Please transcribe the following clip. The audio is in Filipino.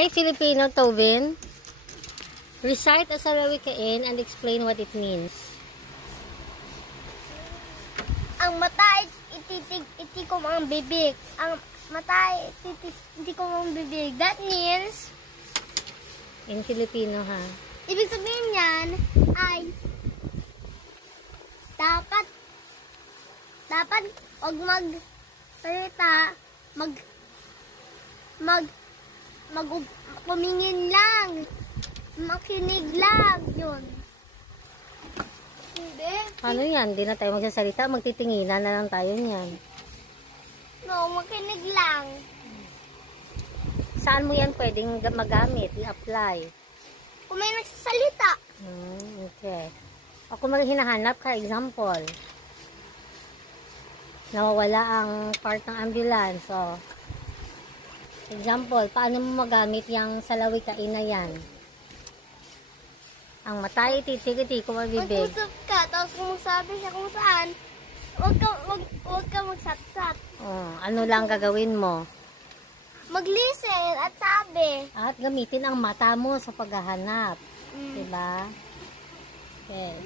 Hey Filipino, Tobin. Recite a salawikain and explain what it means. Ang mata ay itikom ang bibig. Ang mata ay itikom ang bibig. That means, In Filipino, ha? ibig sabihin niyan ay dapat wag magsalita, kumingin lang, makinig lang, yun. Hindi. Ano yan? Hindi na tayo magsasalita. Magtitinginan na lang tayo niyan. No, makinig lang. Saan mo yan pwedeng magamit? I-apply? Kung may nagsasalita. Okay. O kung hinahanap ka, example. Nawawala ang part ng ambulance. So, example, paano mo magamit yung salawikain na yan? Ang mata, ititik-itik, kung mabibig. Mag-usap ka, tapos kung sabi siya kung saan, wag ka magsat-sat. Ano lang gagawin mo? Mag-listen at sabi. At gamitin ang mata mo sa paghahanap. Diba? Okay.